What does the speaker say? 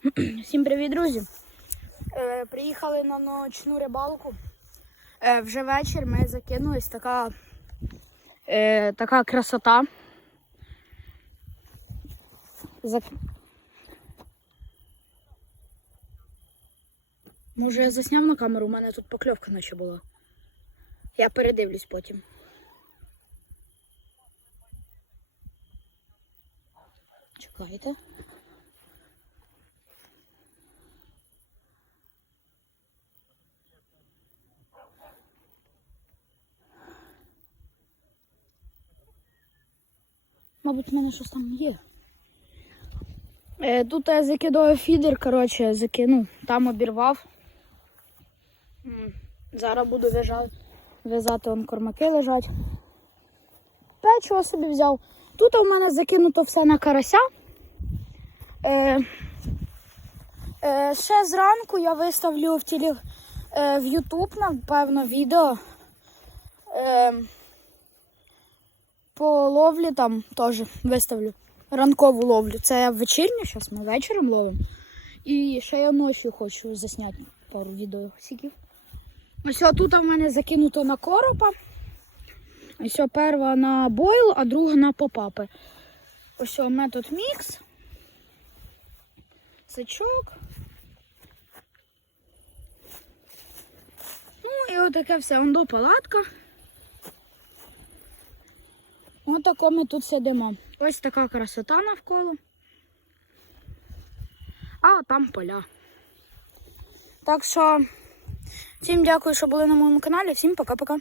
Всім привіт, друзі! Е, приїхали на ночну рибалку. Е, вже вечір ми закинулись така, е, така красота. Зак... Може я засняв на камеру, у мене тут покльовка наче була. Я передивлюсь потім. Чекайте. Мабуть, в мене щось там є. Е, тут я закидаю фідер, коротше, закинув, там обірвав. Зараз буду в'яжати, в'язати, он кормаки лежать. Печиво собі взяв. Тут у мене закинуто все на карася. Е, е, ще зранку я виставлю в, тілі, е, в YouTube, напевно, відео. Е, по ловлі там теж виставлю. Ранкову ловлю. Це вечірню, зараз ми вечором ловимо. І ще я ночі хочу засняти пару відеосиків. Ось тут в мене закинуто на коропа. Ось перша на бойл, а друга на попапи. Ось метод мікс. Сачок. Ну і отаке все. Ондо палатка. Отако ми тут сидимо. Ось така красота навколо. А там поля. Так що, всім дякую, що були на моєму каналі. Всім пока-пока.